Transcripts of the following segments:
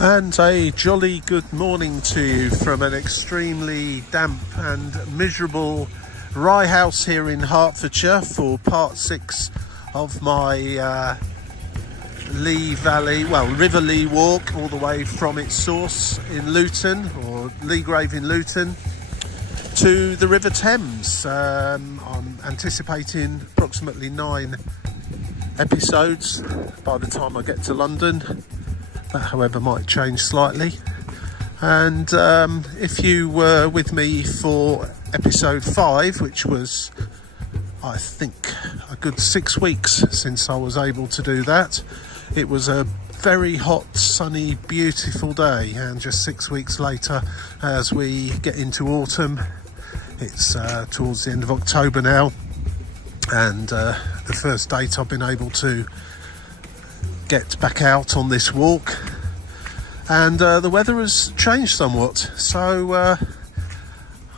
And a jolly good morning to you from an extremely damp and miserable rye house here in Hertfordshire for part 6 of my River Lea walk, all the way from its source in Luton, or Lee Grave in Luton, to the River Thames. I'm anticipating approximately 9 episodes by the time I get to London. That, however, might change slightly. And if you were with me for episode 5, which was, I think, a good 6 weeks since I was able to do that, it was a very hot, sunny, beautiful day. And just 6 weeks later, as we get into autumn, it's towards the end of October now, and the first date I've been able to get back out on this walk, and the weather has changed somewhat, so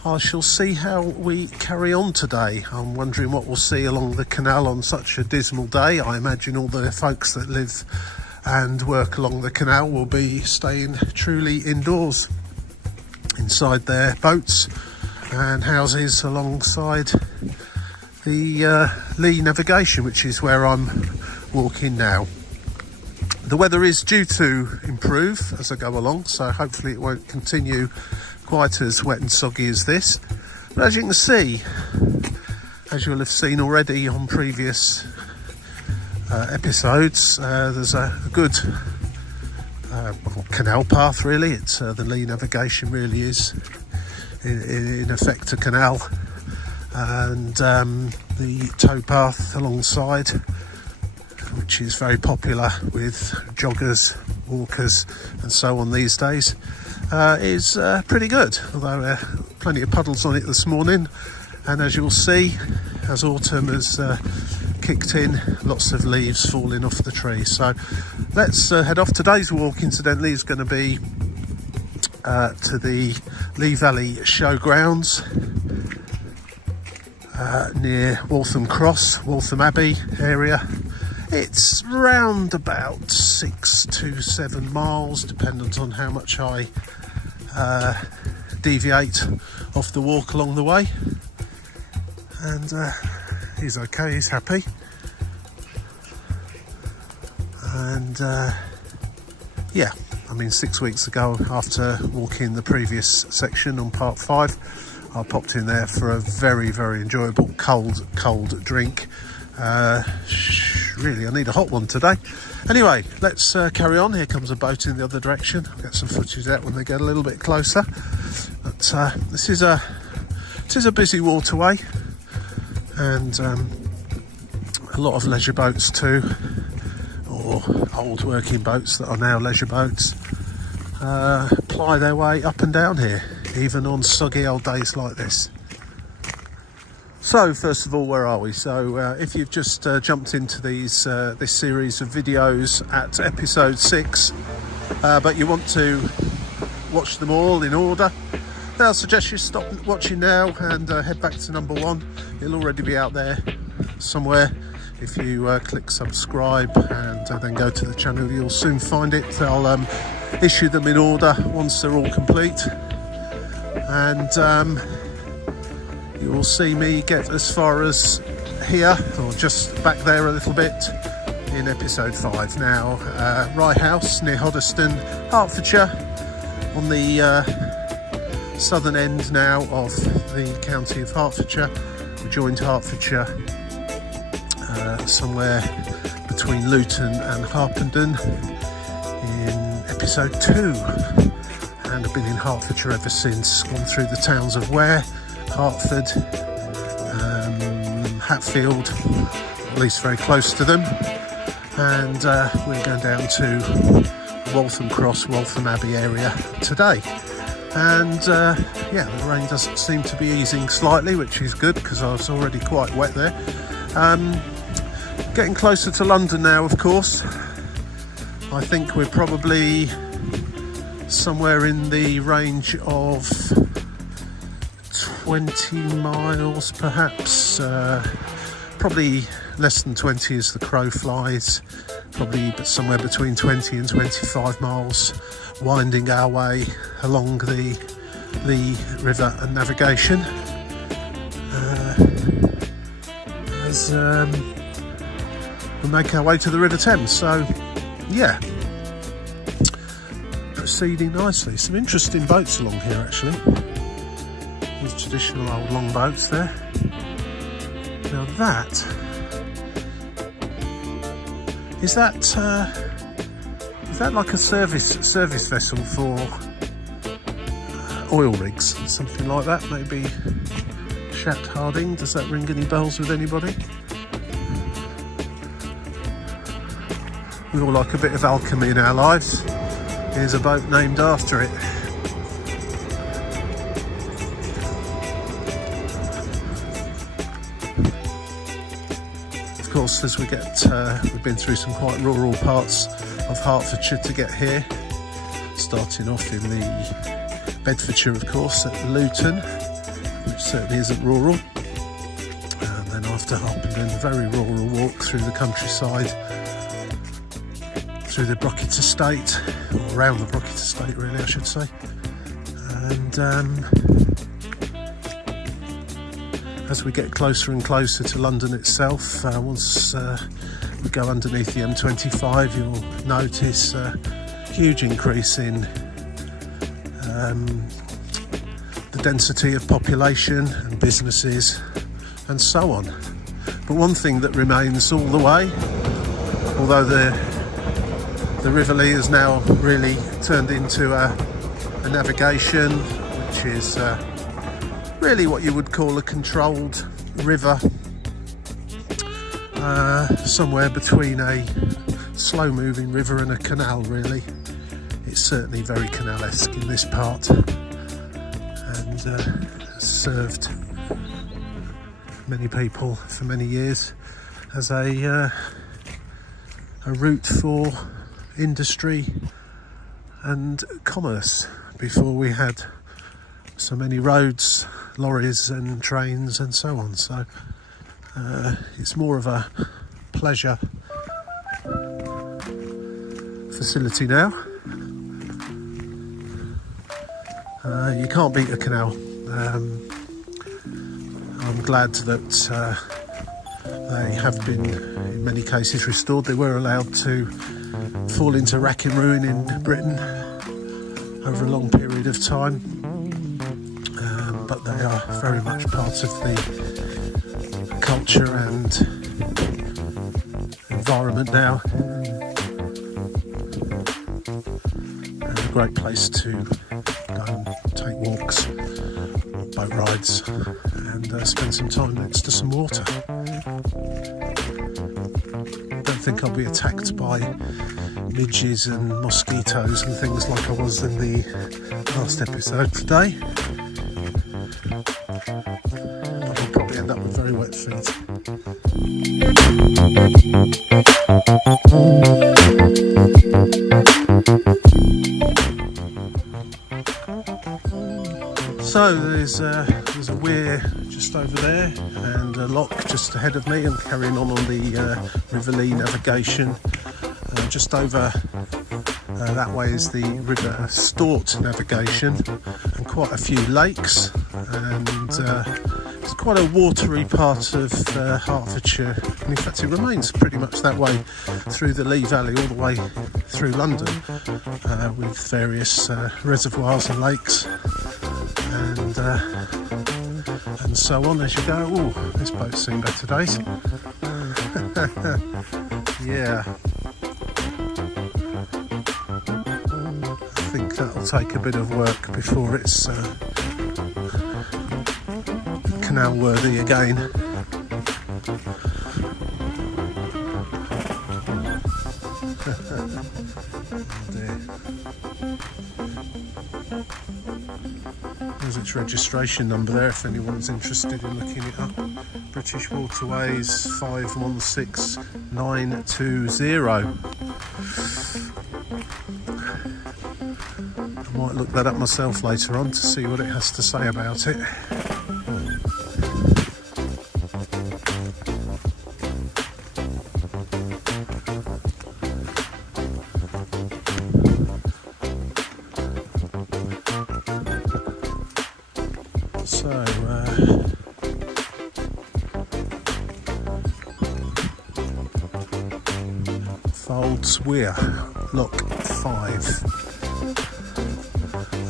I shall see how we carry on today. I'm wondering what we'll see along the canal on such a dismal day. I imagine all the folks that live and work along the canal will be staying truly indoors inside their boats and houses alongside the Lee navigation, which is where I'm walking now. The weather is due to improve as I go along, so hopefully it won't continue quite as wet and soggy as this. But as you can see, as you'll have seen already on previous episodes, there's a good canal path, really. It's the Lee navigation really is in effect a canal, and the towpath alongside, which is very popular with joggers, walkers and so on these days, is pretty good, although plenty of puddles on it this morning. And as you'll see, as autumn has kicked in, lots of leaves falling off the trees. So let's head off. Today's walk, incidentally, is going to be to the Lee Valley Showgrounds near Waltham Cross, Waltham Abbey area. It's round about 6 to 7 miles, dependent on how much I deviate off the walk along the way. And he's okay, he's happy. And yeah, I mean, 6 weeks ago, after walking the previous section on part 5, I popped in there for a very, very enjoyable cold drink. Really, I need a hot one today. Anyway, let's carry on. Here comes a boat in the other direction. I'll get some footage out when they get a little bit closer. But this is a busy waterway, and a lot of leisure boats too, or old working boats that are now leisure boats, ply their way up and down here, even on soggy old days like this. So first of all, where are we? So if you've just jumped into this series of videos at episode 6, but you want to watch them all in order, then I'll suggest you stop watching now and head back to number 1. It'll already be out there somewhere. If you click subscribe and then go to the channel, you'll soon find it. I'll issue them in order once they're all complete, and you will see me get as far as here, or just back there a little bit, in episode 5. Now, Rye House near Hoddesdon, Hertfordshire, on the southern end now of the county of Hertfordshire. We joined Hertfordshire somewhere between Luton and Harpenden in episode 2, and I've been in Hertfordshire ever since. Gone through the towns of Ware, Hertford, Hatfield, at least very close to them, and we're going down to Waltham Cross, Waltham Abbey area today. And yeah, the rain doesn't seem to be easing slightly, which is good because I was already quite wet there. Getting closer to London now, of course. I think we're probably somewhere in the range of 20 miles perhaps, probably less than 20 as the crow flies, probably somewhere between 20 and 25 miles, winding our way along the river and navigation as we make our way to the River Thames. So yeah, proceeding nicely. Some interesting boats along here actually. These traditional old longboats there. Now that is that like a service vessel for oil rigs, something like that? Maybe Shat Harding. Does that ring any bells with anybody? We all like a bit of alchemy in our lives. Here's a boat named after it. Of course, as we get, we've been through some quite rural parts of Hertfordshire to get here. Starting off in the Bedfordshire, of course, at Luton, which certainly isn't rural. And then after hopping in a very rural walk through the countryside, through the Brocket Estate, or around the Brocket Estate really I should say. And as we get closer and closer to London itself, once we go underneath the M25, you'll notice a huge increase in the density of population and businesses and so on. But one thing that remains all the way, although the River Lea has now really turned into a navigation, which is really what you would call a controlled river, somewhere between a slow-moving river and a canal really. It's certainly very canal-esque in this part, and has served many people for many years as a route for industry and commerce before we had so many roads, lorries and trains and so on. So it's more of a pleasure facility now. You can't beat a canal. I'm glad that they have been in many cases restored. They were allowed to fall into rack and ruin in Britain over a long period of time, but they are very much part of the culture and environment now, and a great place to go and take walks, boat rides, and spend some time next to some water. I don't think I'll be attacked by midges and mosquitoes and things like I was in the last episode today. But I'll probably end up with very wet feet. So there's a weir just over there and a lock just ahead of me. I'm carrying on the River Lea navigation. Just over that way is the River Stort navigation, and quite a few lakes, and it's quite a watery part of Hertfordshire, and in fact it remains pretty much that way through the Lea Valley all the way through London, with various reservoirs and lakes and so on as you go. Oh, this boat's seen better days. Yeah, I think that'll take a bit of work before it's canal worthy again. Oh dear. There's its registration number there if anyone's interested in looking it up. British Waterways 516920. I might look that up myself later on to see what it has to say about it. Falls Weir, Lock 5. I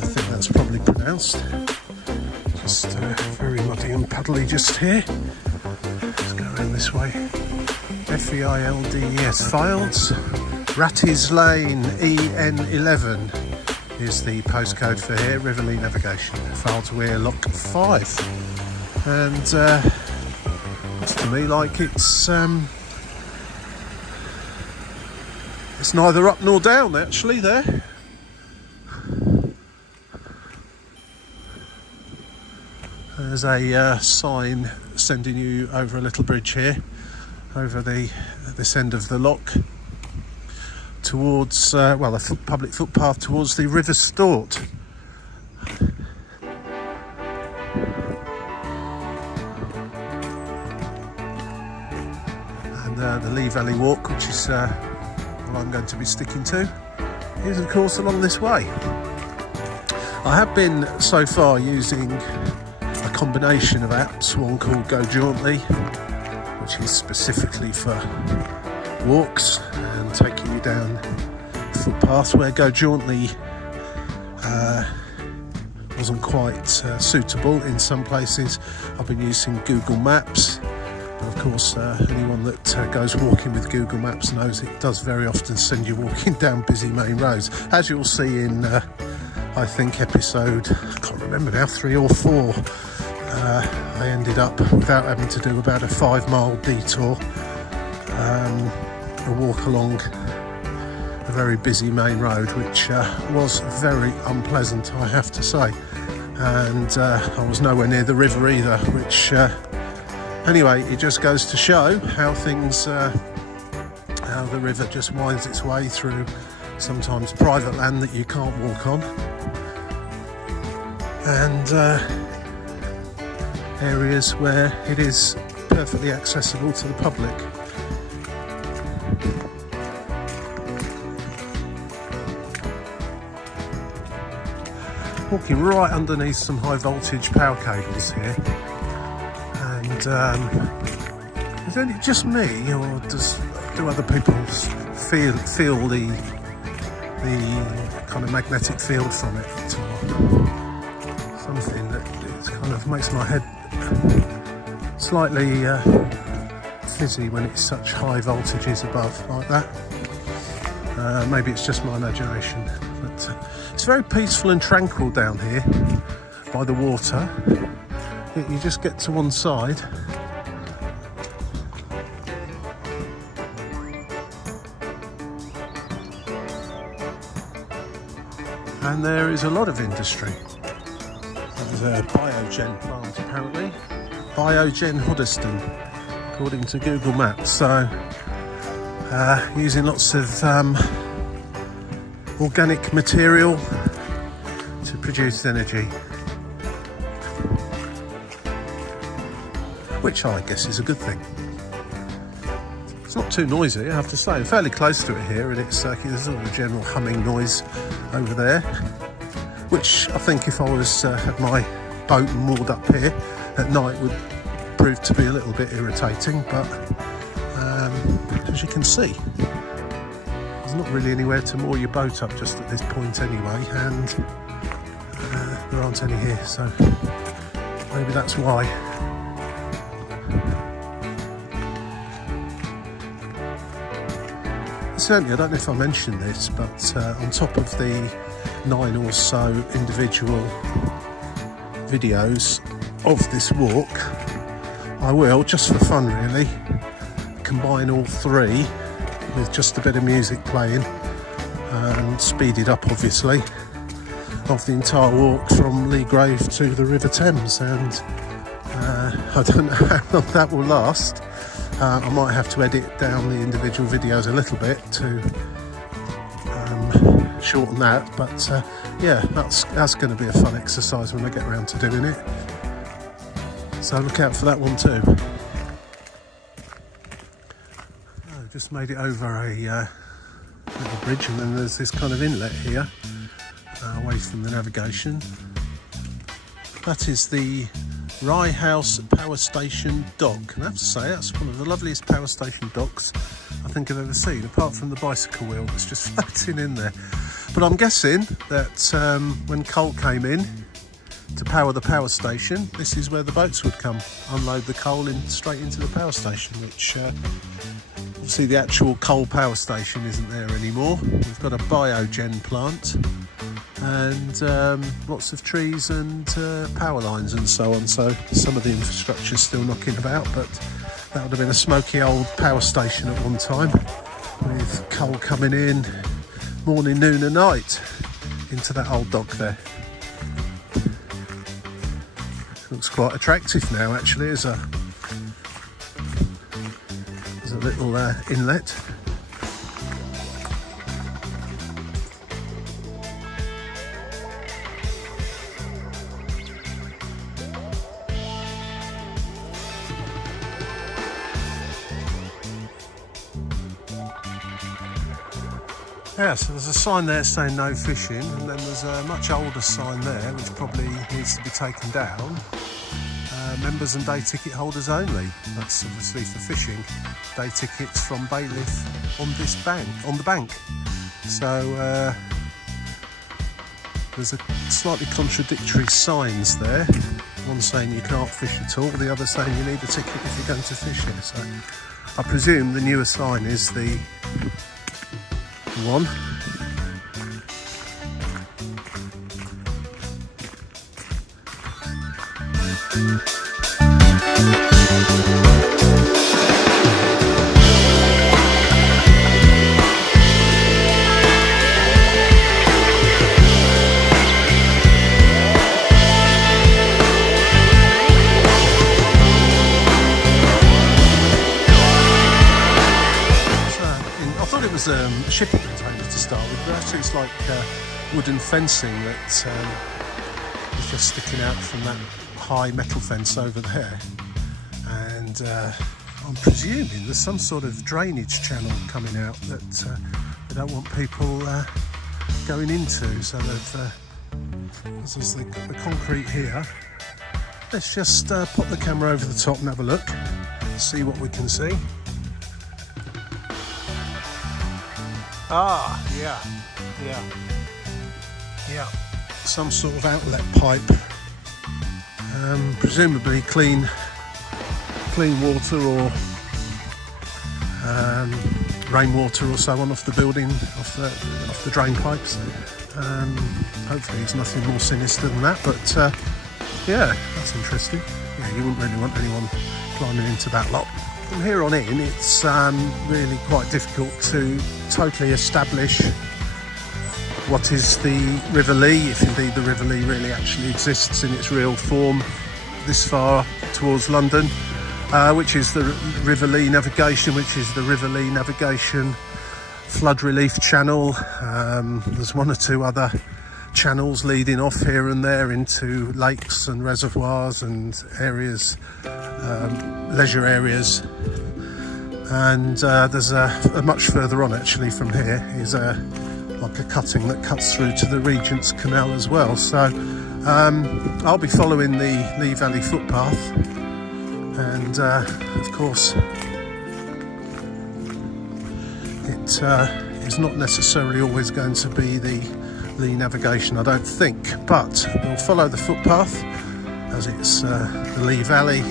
think that's probably pronounced. Just very muddy and puddly just here. Let's go around this way. Fields, Fields. Ratties Lane, EN11 is the postcode for here. River Lea navigation, Falls Weir, Lock 5. And looks to me like it's neither up nor down actually there. There's a sign sending you over a little bridge here, over this end of the lock, towards a public footpath towards the River Stort. And the Lee Valley Walk, which is what I'm going to be sticking to, is of course along this way. I have been so far using a combination of apps, one called Go Jauntly, which is specifically for walks and taking you down footpaths, where Go Jauntly wasn't quite suitable in some places. I've been using Google Maps, but of course anyone that goes walking with Google Maps knows it does very often send you walking down busy main roads, as you'll see in I think episode, I can't remember now, 3 or 4. I ended up, without having to do about a 5-mile detour, a walk along a very busy main road, which was very unpleasant, I have to say. And I was nowhere near the river either, which anyway, it just goes to show how things, how the river just winds its way through sometimes private land that you can't walk on, and areas where it is perfectly accessible to the public. Walking right underneath some high voltage power cables here, and is it just me, or do other people feel the kind of magnetic field from it, or something that it kind of makes my head slightly fizzy when it's such high voltages above like that. Maybe it's just my imagination, but it's very peaceful and tranquil down here by the water. You just get to one side and there is a lot of industry. There's a biogen plant apparently, Biogen Hoddesdon, according to Google Maps. So using lots of organic material to produce energy, which I guess is a good thing. It's not too noisy, I have to say. I'm fairly close to it here, and it's there's sort of a general humming noise over there, which I think if I was had my boat moored up here at night would prove to be a little bit irritating. But as you can see, there's not really anywhere to moor your boat up just at this point anyway, and there aren't any here, so maybe that's why. Certainly, I don't know if I mentioned this, but on top of the 9 or so individual videos of this walk, I will, just for fun really, combine all 3 with just a bit of music playing, and speeded up obviously, of the entire walk from Lee Grave to the River Thames. And I don't know how long that will last. I might have to edit down the individual videos a little bit to shorten that, but yeah, that's going to be a fun exercise when I get around to doing it, so look out for that one too. I just made it over a little bridge, and then there's this kind of inlet here away from the navigation. That is the Rye House Power Station dock, and I have to say that's one of the loveliest power station docks I think I've ever seen, apart from the bicycle wheel that's just floating in there. But I'm guessing that when coal came in to power the power station, this is where the boats would come, unload the coal straight into the power station, which obviously the actual coal power station isn't there anymore. We've got a biogen plant and lots of trees and power lines and so on, so some of the infrastructure's still knocking about, but that would have been a smoky old power station at one time, with coal coming in morning, noon and night into that old dock there. Looks quite attractive now actually as a little inlet. Yeah, so there's a sign there saying no fishing, and then there's a much older sign there which probably needs to be taken down. Members and day ticket holders only. That's obviously for fishing. Day tickets from bailiff on the bank. So there's a slightly contradictory signs there. One saying you can't fish at all, the other saying you need a ticket if you're going to fish it. So I presume the newer sign is the one. A shipping container to start with, but actually it's like wooden fencing that is just sticking out from that high metal fence over there, and I'm presuming there's some sort of drainage channel coming out that they don't want people going into, so that this is the concrete here. Let's just pop the camera over the top and have a look, see what we can see. Ah, yeah. Some sort of outlet pipe, presumably clean water or rainwater or so on off the building, off the drain pipes. Hopefully it's nothing more sinister than that, but yeah, that's interesting. Yeah, you wouldn't really want anyone climbing into that lot. From here on in, it's really quite difficult to totally establish what is the River Lea, if indeed the River Lea really actually exists in its real form this far towards London, which is the River Lea Navigation, which is the River Lea Navigation flood relief channel. There's one or two other channels leading off here and there into lakes and reservoirs and areas, leisure areas, and there's a much further on actually from here is like a cutting that cuts through to the Regent's Canal as well. So I'll be following the Lee Valley footpath, and of course it is not necessarily always going to be the Lea Navigation, I don't think, but we'll follow the footpath as it's the Lee Valley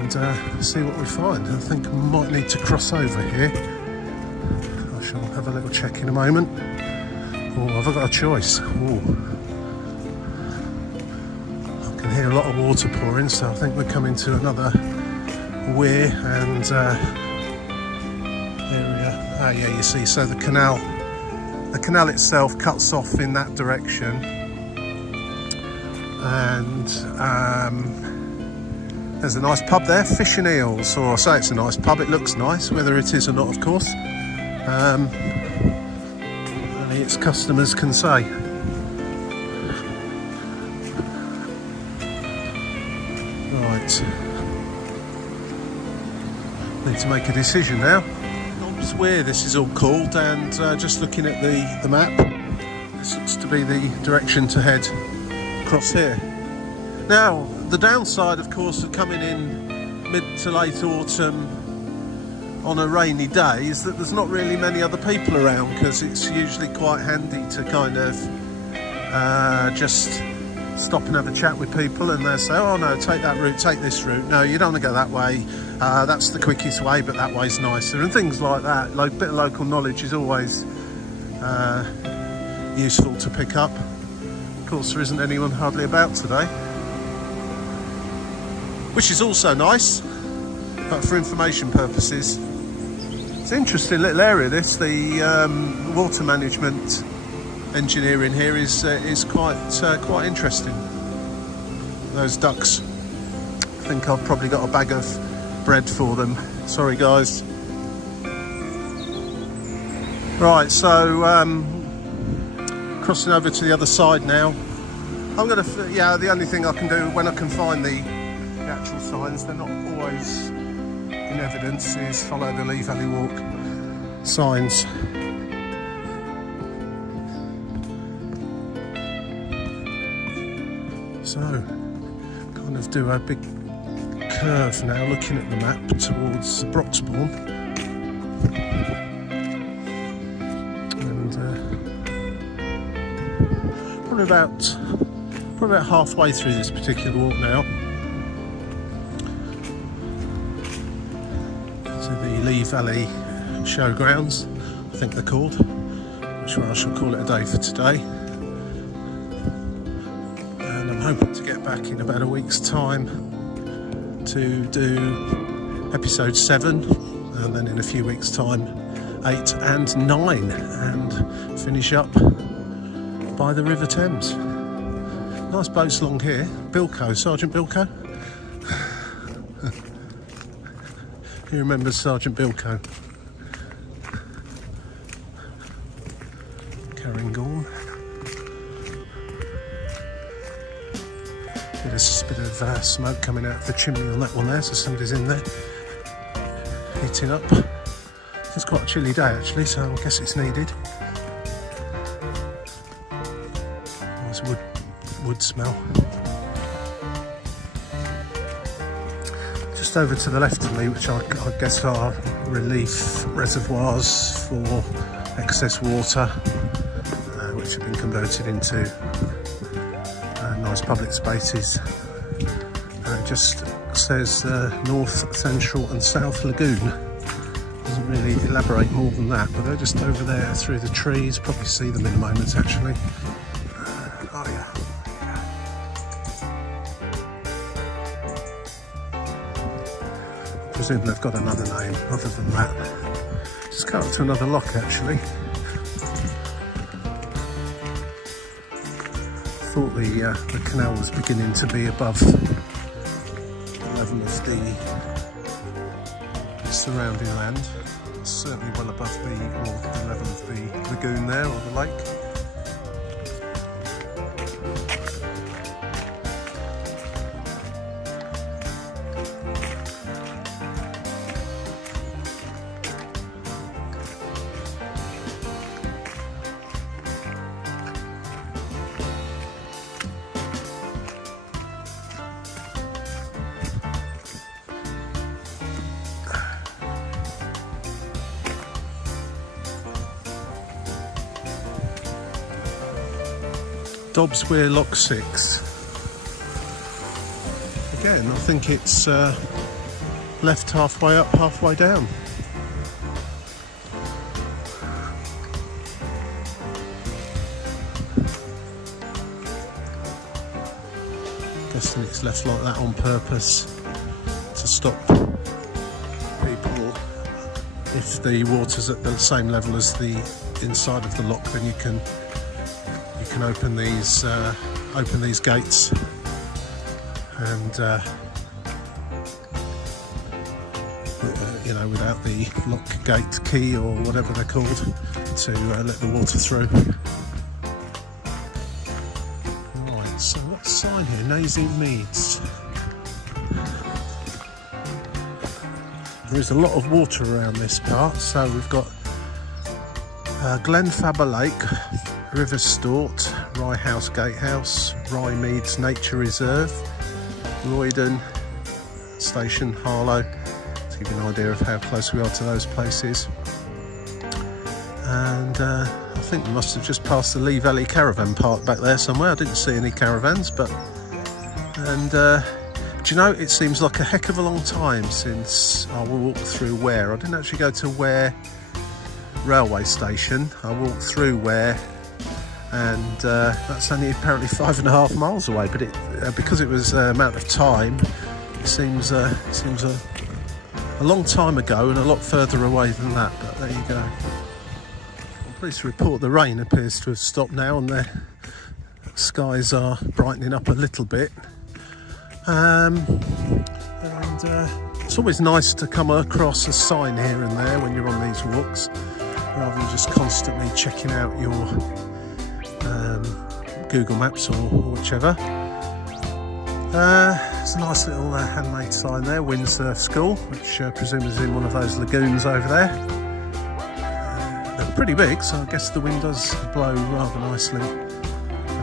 and see what we find. I think I might need to cross over here. I shall have a little check in a moment. Oh, have I got a choice? Oh, I can hear a lot of water pouring, so I think we're coming to another weir and area. Ah, yeah, you see, so the canal itself cuts off in that direction, and there's a nice pub there, Fish and Eels, or I say it's a nice pub, it looks nice, whether it is or not, of course. Only its customers can say. Right, need to make a decision now. Where this is all called, and just looking at the map, this looks to be the direction to head across here. Now, the downside, of course, of coming in mid to late autumn on a rainy day is that there's not really many other people around, because it's usually quite handy to kind of just stop and have a chat with people, and they'll say, oh no, take that route, take this route, no, you don't want to go that way, that's the quickest way, but that way's nicer, and things like that. Like, a bit of local knowledge is always useful to pick up. Of course, there isn't anyone hardly about today, which is also nice, but for information purposes. It's an interesting little area, this. The water management engineering here is quite interesting. Those ducks, I think I've probably got a bag of bread for them. Sorry guys. Right, so crossing over to the other side now. I'm gonna, the only thing I can do when I can find the actual signs, they're not always in evidence, is follow the ʻliː Valley Walk signs. So, kind of do a big curve now, looking at the map towards Broxbourne, and probably about halfway through this particular walk now. Lee Valley Showgrounds, I think they're called, which I shall call it a day for today. And I'm hoping to get back in about a week's time to do episode 7, and then in a few weeks' time 8 and 9, and finish up by the River Thames. Nice boats along here. Bilko, Sergeant Bilko. Who remembers Sergeant Bilko? Cairngorm. There's a bit of smoke coming out of the chimney on that one there, so somebody's in there heating up. It's quite a chilly day actually, so I guess it's needed. Nice wood smell. Just over to the left of me, which I guess are relief reservoirs for excess water, which have been converted into nice public spaces. It just says North, Central and South Lagoon. Doesn't really elaborate more than that, but they're just over there through the trees. Probably see them in a moment actually. Oh yeah. Presume they've got another name other than that. Just go up to another lock actually. Thought the canal was beginning to be above the level of the surrounding land. It's certainly well above the level of the lagoon there, or the lake. Dobsweir Lock 6. Again, I think it's left halfway up, halfway down. Guessing it's left like that on purpose to stop people. If the water's at the same level as the inside of the lock, then you can open these gates, and without the lock gate key or whatever they're called, to let the water through. Right, so what's the sign here? Nazy Meads. There is a lot of water around this part, so we've got Glenfaber Lake, River Stort, Rye House Gatehouse, Rye Meads Nature Reserve, Roydon, Station, Harlow, to give you an idea of how close we are to those places. And I think we must have just passed the Lee Valley Caravan Park back there somewhere. I didn't see any caravans, but... And do you know, it seems like a heck of a long time since I walked through Ware. I didn't actually go to Ware railway station. I walked through Ware, and that's only apparently 5.5 miles away, but because it was amount of time, it seems a long time ago and a lot further away than that, but there you go. I'm pleased to report the rain appears to have stopped now and the skies are brightening up a little bit. It's always nice to come across a sign here and there when you're on these walks, rather than just constantly checking out your Google Maps or whichever. There's a nice little handmade sign there, Windsurf School, which I presume is in one of those lagoons over there. They're pretty big, so I guess the wind does blow rather nicely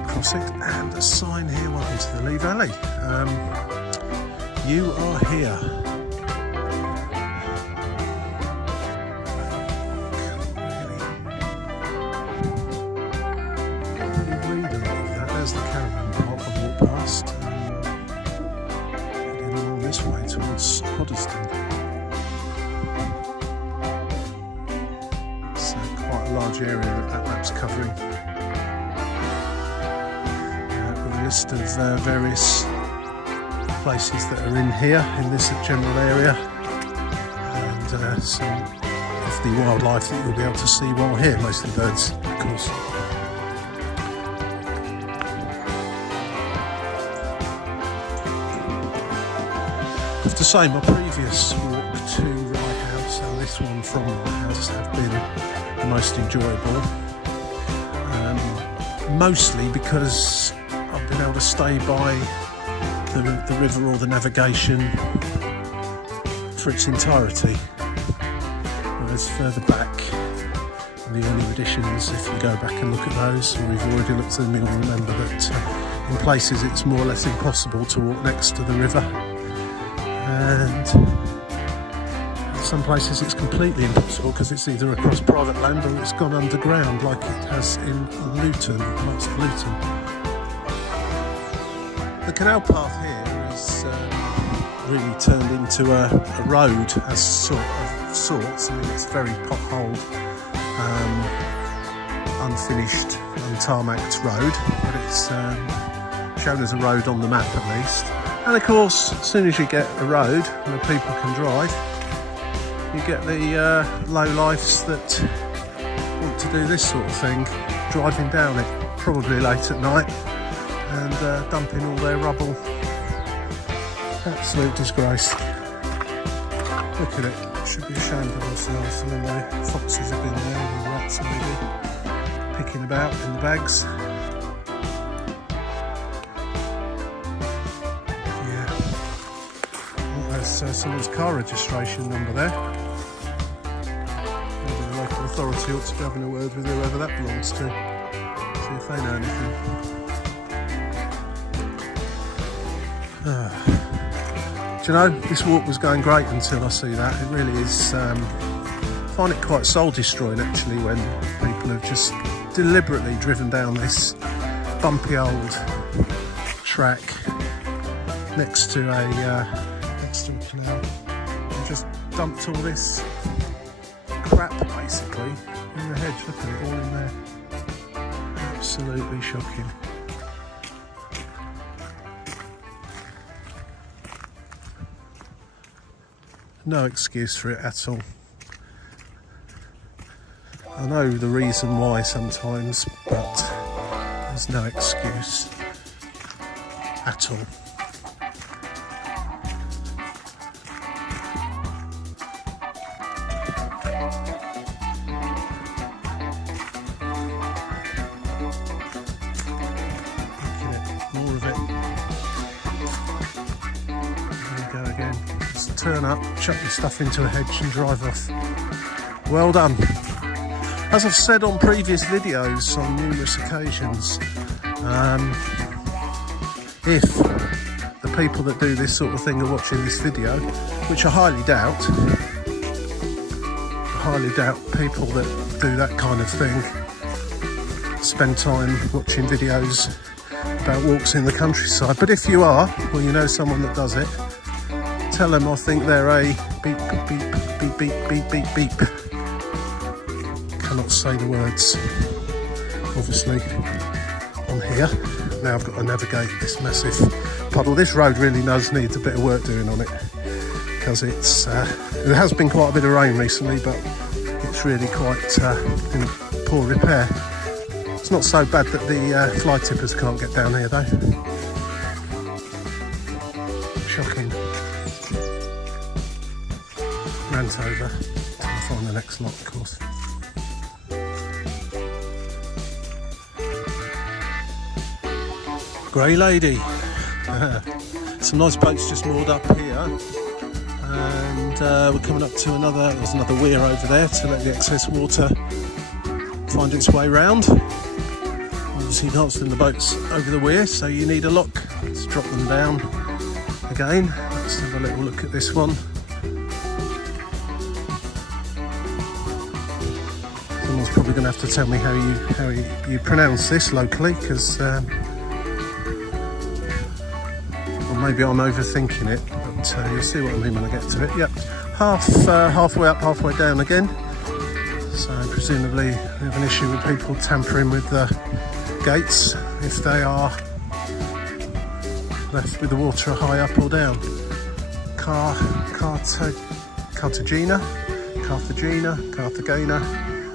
across it. And a sign here, welcome to the Lee Valley. You are here. There's the caravan park I walked past, heading along this way towards Hoddesdon. It's quite a large area that map's covering. With a list of various places that are in here, in this general area, and some of the wildlife that you'll be able to see while here, mostly birds, of course. I have to say, my previous walk to Rye House and this one from Rye House have been the most enjoyable, mostly because I've been able to stay by the river or the navigation for its entirety, whereas further back in the earlier editions, if you go back and look at those, or you've already looked at them, you'll remember that in places it's more or less impossible to walk next to the river, and in some places it's completely impossible because it's either across private land or it's gone underground, like it has in Luton, parts of Luton. The canal path here is really turned into a road as sorts. I mean, it's very potholed, unfinished, untarmacked road, but it's shown as a road on the map at least. And of course, as soon as you get a road where people can drive, you get the lowlifes that want to do this sort of thing, driving down it, probably late at night, and dumping all their rubble. Absolute disgrace. Look at it. Should be ashamed of themselves. I mean, the foxes have been there, the rats maybe picking about in the bags. Yeah. Oh, there's someone's car registration number there. Maybe the local authority ought to be having a word with whoever that belongs to. See if they know anything. Do you know, this walk was going great until I see that. It really is, I find it quite soul destroying actually when people have just deliberately driven down this bumpy old track next to a canal and just dumped all this crap basically in the hedge. Look at it all in there. Absolutely shocking. No excuse for it at all. I know the reason why sometimes, but there's no excuse at all. Look at it, more of it. There we go again. Just turn up, chuck your stuff into a hedge and drive off. Well done. As I've said on previous videos on numerous occasions, if the people that do this sort of thing are watching this video, which I highly doubt. People that do that kind of thing spend time watching videos about walks in the countryside. But if you are, or you know someone that does it, tell them I think they're a beep, beep, beep, beep, beep, beep, beep. Cannot say the words, obviously, on here. Now I've got to navigate this massive puddle. This road really does need a bit of work doing on it, because there has been quite a bit of rain recently, but it's really quite in poor repair. It's not so bad that the fly tippers can't get down here though. Shocking. Rant over. Trying to find the next lot, of course. Grey Lady. Some nice boats just moored up here, and we're coming up to there's another weir over there to let the excess water find its way round. Obviously you can't swim the boats over the weir, so you need a lock. Let's drop them down again. Let's have a little look at this one. Someone's probably going to have to tell me how you pronounce this locally, because maybe I'm overthinking it, but you'll see what I mean when I get to it. Yep, halfway up, halfway down again. So presumably we have an issue with people tampering with the gates if they are left with the water high up or down. Cartagena,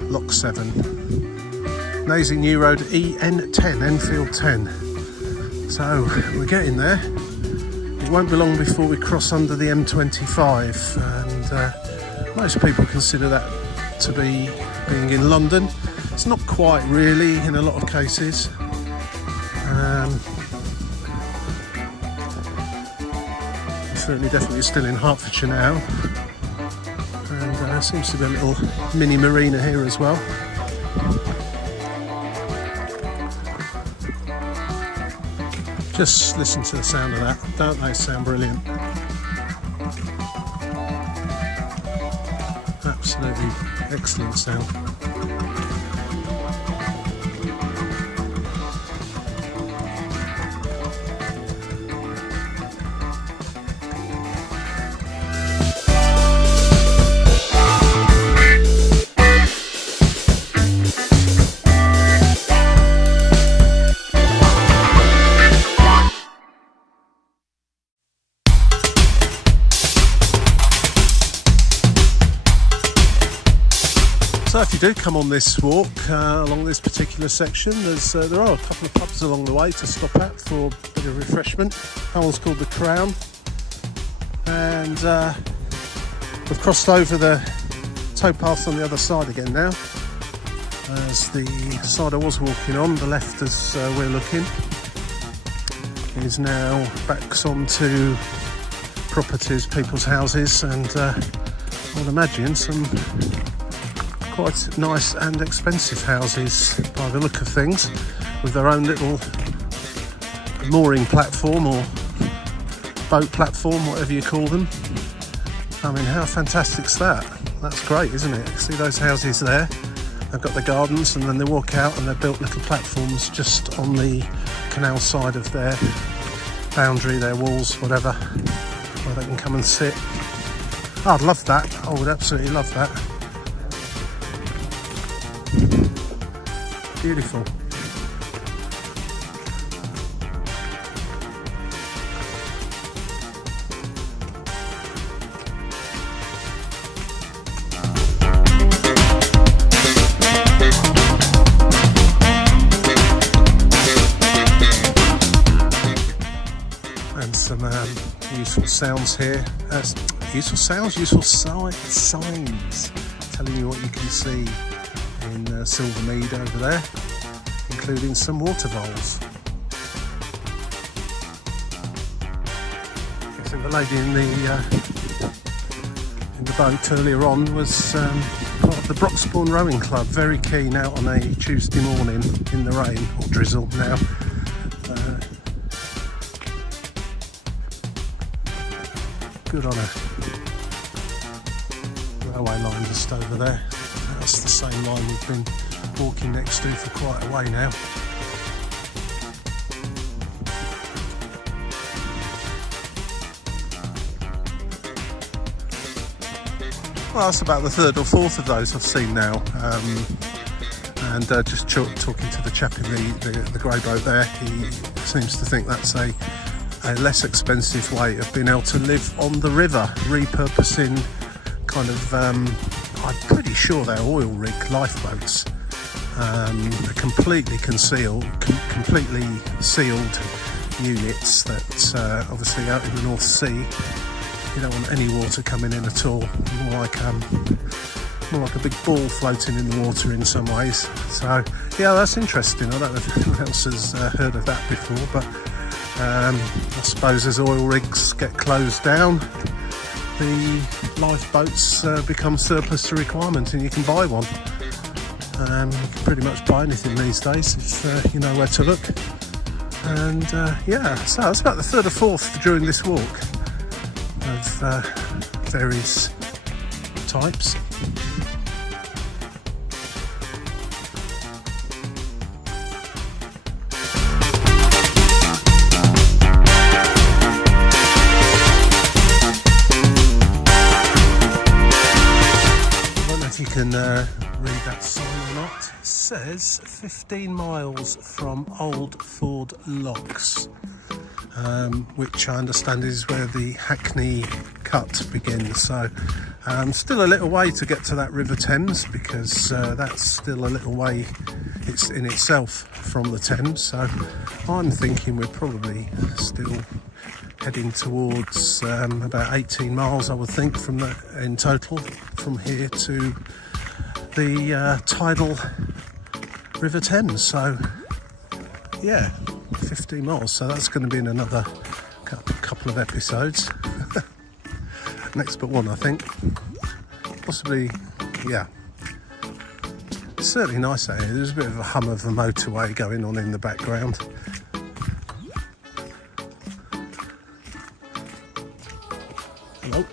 Lock 7. Nazy New Road EN10, Enfield 10. So we're getting there. It won't be long before we cross under the M25, and most people consider that to be being in London. It's not quite really in a lot of cases. Certainly definitely still in Hertfordshire now, and there seems to be a little mini marina here as well. Just listen to the sound of that. Don't they sound brilliant? Absolutely excellent sound. So if you do come on this walk along this particular section, there are a couple of pubs along the way to stop at for a bit of refreshment. That one's called the Crown, and we've crossed over the towpath on the other side again now. As the side I was walking on, the left as we're looking, is now back onto properties, people's houses, and I would imagine some quite nice and expensive houses by the look of things, with their own little mooring platform or boat platform, whatever you call them. I mean, how fantastic's that? That's great, isn't it? See those houses there? They've got the gardens, and then they walk out and they've built little platforms just on the canal side of their boundary, their walls, whatever, where they can come and sit. Oh, I'd love that. I would absolutely love that. Beautiful. And some useful sounds here. Useful sounds, useful signs telling you what you can see in Silvermead over there, including some water voles. Guessing the lady in the boat earlier on was part of the Broxbourne Rowing Club, very keen out on a Tuesday morning in the rain or drizzle now. Good on her. Railway line just over there. That's the same line we've been walking next to for quite a way now. Well, that's about the third or fourth of those I've seen now. And just talking to the chap in the grey boat there, he seems to think that's a less expensive way of being able to live on the river, repurposing kind of, I'm pretty sure they're oil rig lifeboats. They're completely concealed, completely sealed units that obviously out in the North Sea, you don't want any water coming in at all. More like a big ball floating in the water in some ways. So yeah, that's interesting. I don't know if anyone else has heard of that before, but I suppose as oil rigs get closed down, the lifeboats become surplus to requirement, and you can buy one. You can pretty much buy anything these days if you know where to look. And yeah, so it's about the third or fourth during this walk of various types. You can read that sign or not. It says 15 miles from Old Ford Locks, which I understand is where the Hackney Cut begins. So still a little way to get to that River Thames, because that's still a little way it's in itself from the Thames. So I'm thinking we're probably still heading towards about 18 miles, I would think, from the, in total, from here to the tidal River Thames. So yeah, 15 miles. So that's going to be in another couple of episodes. Next but one, I think. Possibly, yeah. It's certainly nice out here. There's a bit of a hum of a motorway going on in the background. Hello.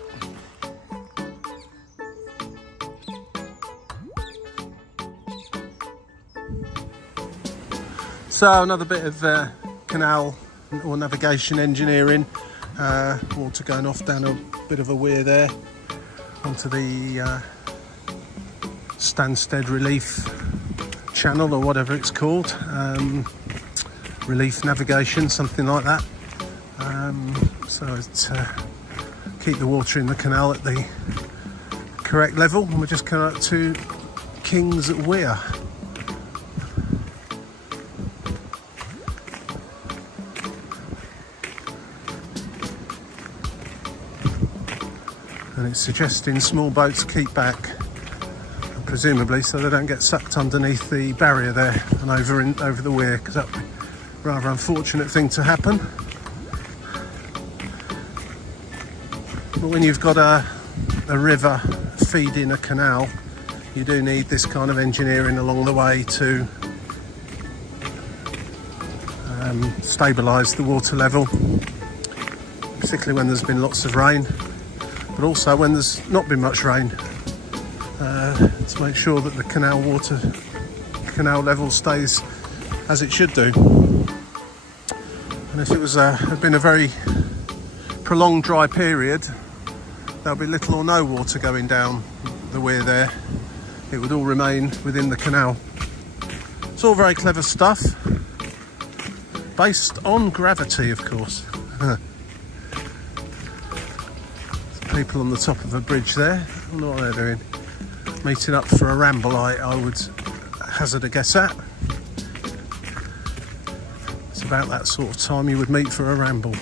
So another bit of canal or navigation engineering. Water going off down a bit of a weir there onto the Stansted Relief Channel, or whatever it's called. Relief navigation, something like that. So it's keep the water in the canal at the correct level. And we're just coming up to King's Weir. And it's suggesting small boats keep back, presumably so they don't get sucked underneath the barrier there and over the weir, because that's a rather unfortunate thing to happen. But when you've got a river feeding a canal, you do need this kind of engineering along the way to stabilise the water level, particularly when there's been lots of rain, but also when there's not been much rain, to make sure that the canal level stays as it should do. And if it was had been a very prolonged dry period, there'll be little or no water going down the weir there. It would all remain within the canal. It's all very clever stuff, based on gravity, of course. People on the top of a bridge there, I don't know what they're doing. Meeting up for a ramble, I would hazard a guess at. It's about that sort of time you would meet for a ramble,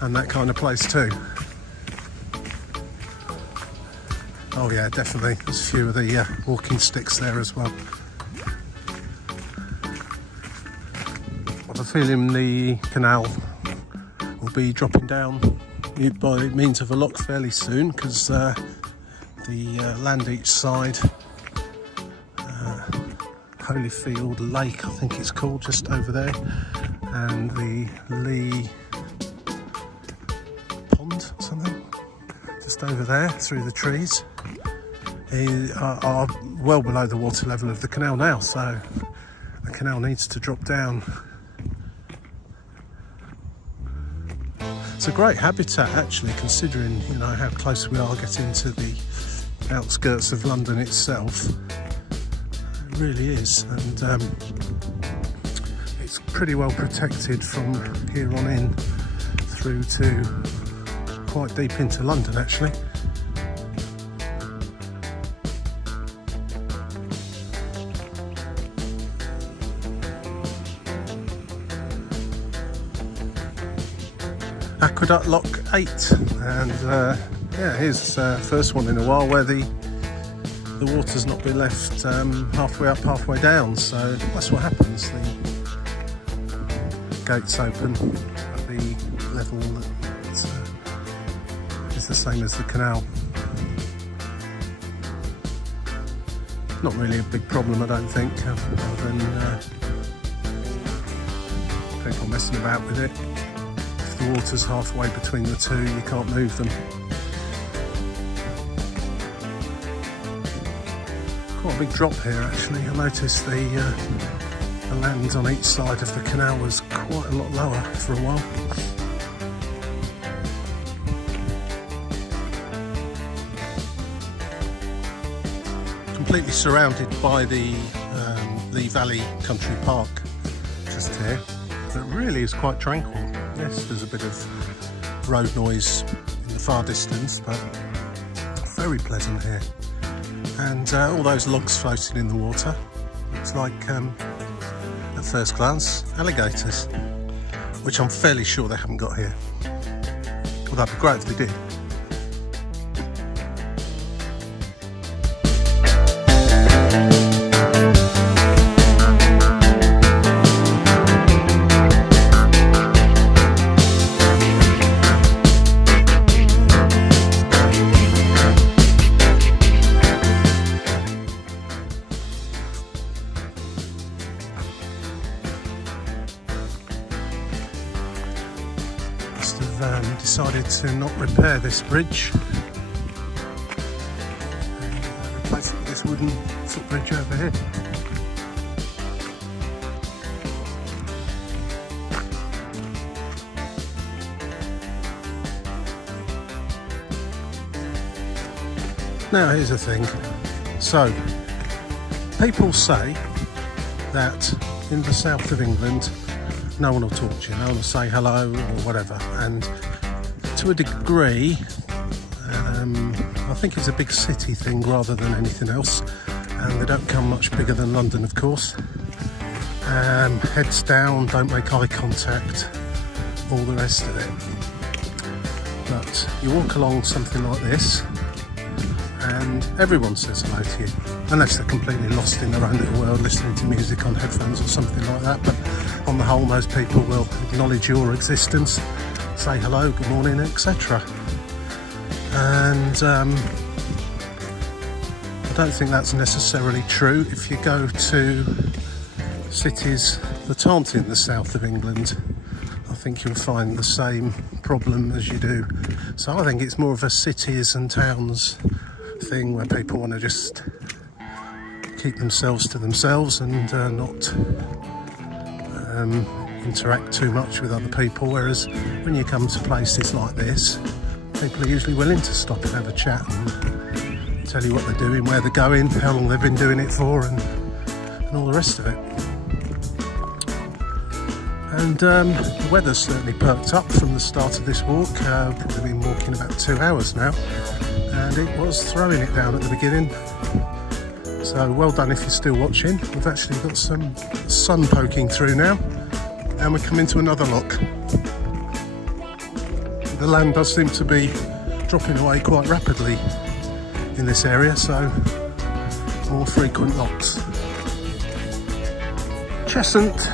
and that kind of place too. Oh yeah, definitely. There's a few of the walking sticks there as well. I have a feeling the canal will be dropping down by means of a lock fairly soon, because the land each side, Holyfield Lake I think it's called, just over there, and the Lee Pond or something, just over there through the trees are well below the water level of the canal now, so the canal needs to drop down. It's a great habitat actually, considering how close we are getting to the outskirts of London itself. It really is, and it's pretty well protected from here on in through to quite deep into London actually. Aqueduct Lock 8, and yeah, here's first one in a while where the water's not been left halfway up, halfway down, so that's what happens. The gates open at the level that is the same as the canal. Not really a big problem, I don't think, other than people messing about with it. If the water's halfway between the two, you can't move them. Quite a big drop here actually. I noticed the land on each side of the canal was quite a lot lower for a while. Completely surrounded by the Lee Valley Country Park just here. It really is quite tranquil. Yes, there's a bit of road noise in the far distance, but very pleasant here. And all those logs floating in the water, looks like, at first glance, alligators, which I'm fairly sure they haven't got here. Well, that'd be great if they did. Decided to not repair this bridge and replace it with this wooden footbridge over here. Now here's the thing. So people say that in the south of England no one will talk to you, no one will say hello or whatever, and to a degree, I think it's a big city thing rather than anything else, and they don't come much bigger than London, of course. Heads down, don't make eye contact, all the rest of it. But you walk along something like this, and everyone says hello to you, unless they're completely lost in their own little world, listening to music on headphones or something like that. But on the whole, most people will acknowledge your existence, say hello, good morning, etc. And I don't think that's necessarily true if you go to cities that aren't in the south of England. I think you'll find the same problem as you do. So I think it's more of a cities and towns thing where people want to just keep themselves to themselves and not interact too much with other people, whereas when you come to places like this, people are usually willing to stop and have a chat and tell you what they're doing, where they're going, how long they've been doing it for, and all the rest of it. And the weather's certainly perked up from the start of this walk. Probably been walking about 2 hours now, and it was throwing it down at the beginning. So well done if you're still watching. We've actually got some sun poking through now, and we're coming to another lock. The land does seem to be dropping away quite rapidly in this area, so more frequent locks. Cheshunt,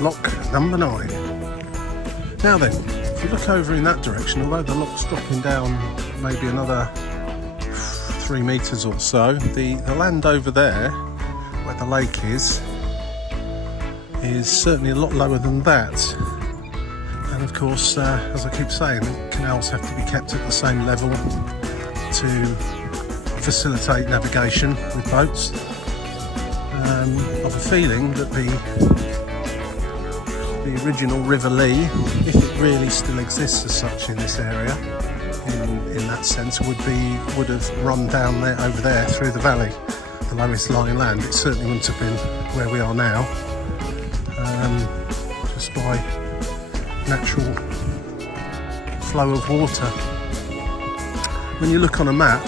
lock number 9. Now then, if you look over in that direction, although the lock's dropping down maybe another 3 metres or so, the land over there, where the lake is certainly a lot lower than that. And of course, as I keep saying, canals have to be kept at the same level to facilitate navigation with boats. I've a feeling that the original River Lea, if it really still exists as such in this area, in that sense, would have run down there, over there through the valley, the lowest lying land. It certainly wouldn't have been where we are now, just by natural flow of water. When you look on a map,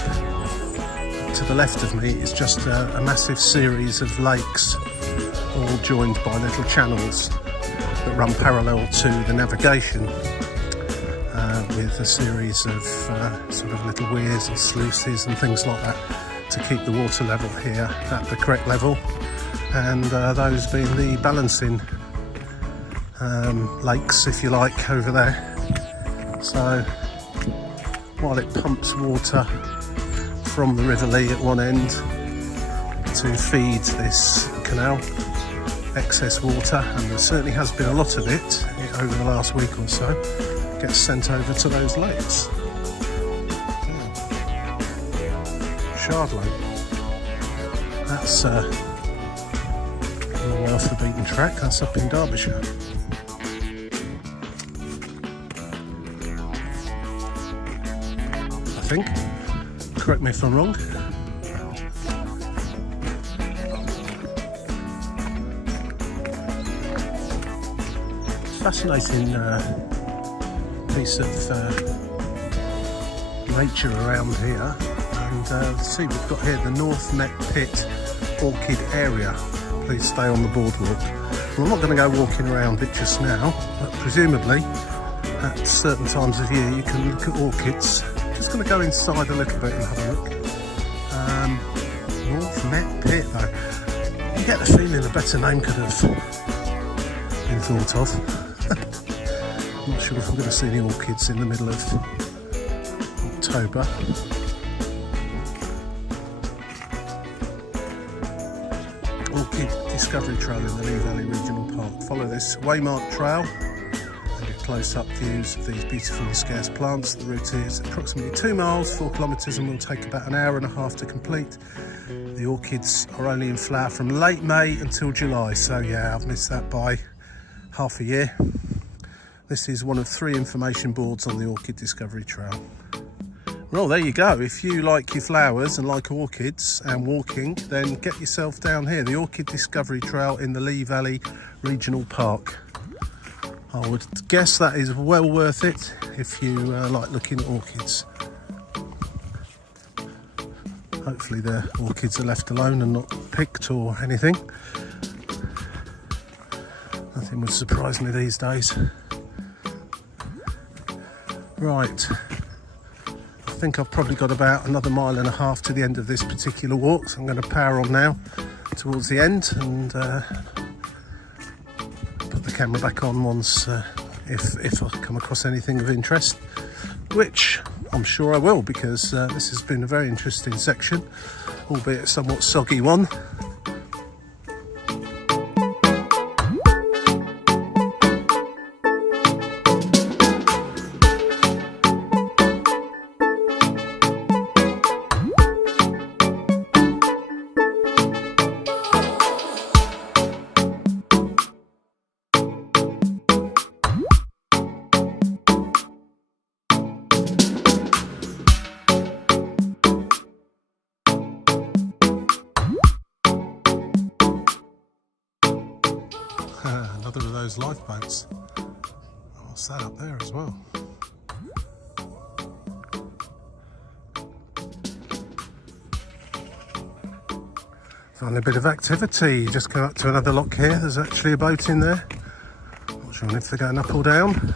to the left of me is just a massive series of lakes, all joined by little channels that run parallel to the navigation, with a series of sort of little weirs and sluices and things like that to keep the water level here at the correct level, and those being the balancing lakes, if you like, over there. So while it pumps water from the River Lea at one end to feed this canal, excess water, and there certainly has been a lot of it over the last week or so, gets sent over to those lakes. Shardlow, that's a long way off the beaten track. That's up in Derbyshire. I think, correct me if I'm wrong. Fascinating piece of nature around here, and see, we've got here the North Met Pit Orchid Area. Please stay on the boardwalk. Well, I'm not going to go walking around it just now, but presumably at certain times of year you can look at orchids. Just going to go inside a little bit and have a look. North Met Pit though, you get the feeling a better name could have been thought of. I'm not sure if I'm going to see any orchids in the middle of October. Orchid Discovery Trail in the Lee Valley Regional Park. Follow this waymarked trail and get close-up views of these beautiful and scarce plants. The route is approximately 2 miles, 4 kilometres, and will take about an hour and a half to complete. The orchids are only in flower from late May until July, so yeah, I've missed that by half a year. This is one of 3 information boards on the Orchid Discovery Trail. Well, there you go. If you like your flowers and like orchids and walking, then get yourself down here, the Orchid Discovery Trail in the Lee Valley Regional Park. I would guess that is well worth it if you like looking at orchids. Hopefully the orchids are left alone and not picked or anything. Nothing would surprise me these days. Right, I think I've probably got about another 1.5 miles to the end of this particular walk, so I'm going to power on now towards the end and put the camera back on once if I come across anything of interest, which I'm sure I will, because this has been a very interesting section, albeit a somewhat soggy one. Another of those lifeboats. What's that up there as well? Found a bit of activity. Just come up to another lock here. There's actually a boat in there. Not sure if they're going up or down.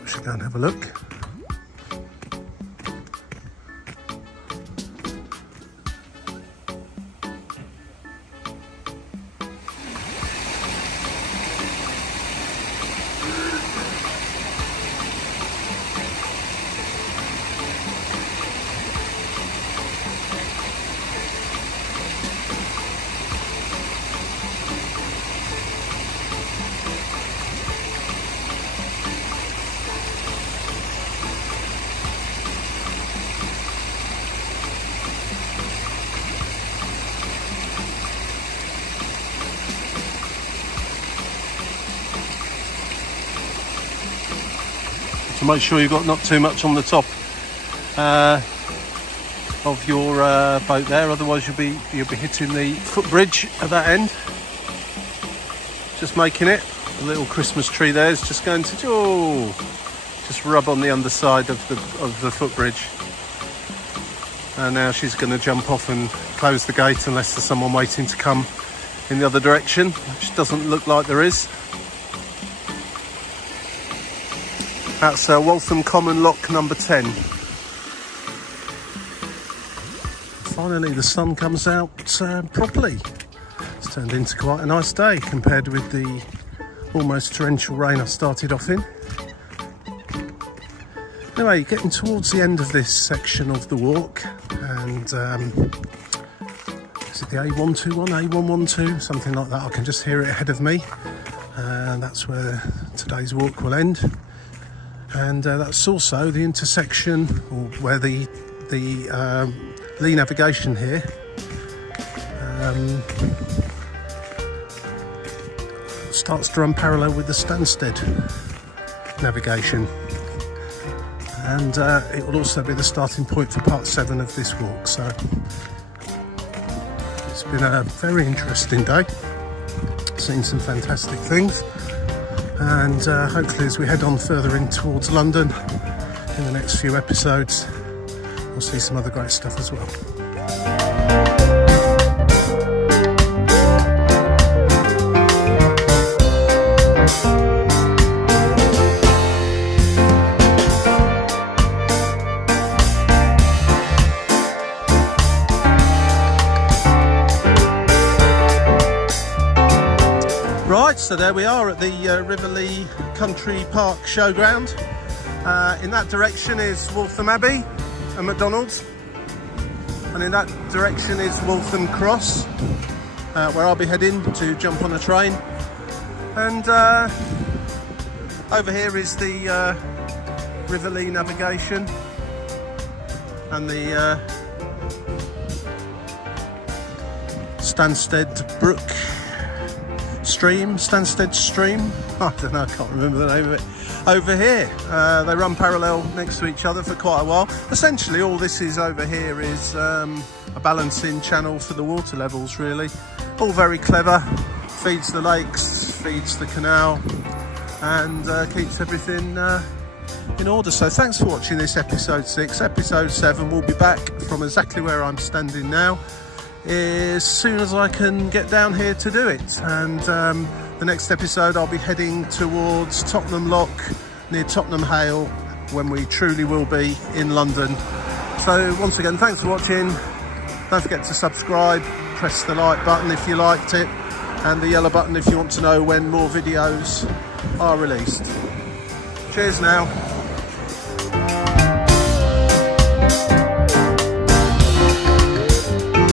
We should go and have a look. make sure you've got not too much on the top of your boat there, otherwise you'll be hitting the footbridge at that end. Just making it. A little Christmas tree there is just going to just rub on the underside of the footbridge. And now she's going to jump off and close the gate unless there's someone waiting to come in the other direction, which doesn't look like there is. That's Waltham Common Lock number 10. Finally the sun comes out properly. It's turned into quite a nice day compared with the almost torrential rain I started off in. Anyway, getting towards the end of this section of the walk, and is it the A121, A112, something like that? I can just hear it ahead of me, and that's where today's walk will end. And that's also the intersection, or where the ~liː navigation here starts to run parallel with the Stansted navigation. And it will also be the starting point for part 7 of this walk. So it's been a very interesting day, seen some fantastic things, and hopefully as we head on further in towards London in the next few episodes, we'll see some other great stuff as well. Right, so there we are at the River Lea Country Park Showground. In that direction is Waltham Abbey and McDonald's, and in that direction is Waltham Cross, where I'll be heading to jump on a train. And over here is the River Lea navigation and the Stansted Brook Stream, Stansted Stream, I don't know, I can't remember the name of it. Over here, they run parallel next to each other for quite a while. Essentially all this is over here is a balancing channel for the water levels, really. All very clever, feeds the lakes, feeds the canal, and keeps everything in order. So thanks for watching this episode 6. Episode 7 will be back from exactly where I'm standing now as soon as I can get down here to do it. And the next episode I'll be heading towards Tottenham Lock near Tottenham Hale, when we truly will be in London. So once again, thanks for watching. Don't forget to subscribe, press the like button if you liked it, and the yellow button if you want to know when more videos are released. Cheers now.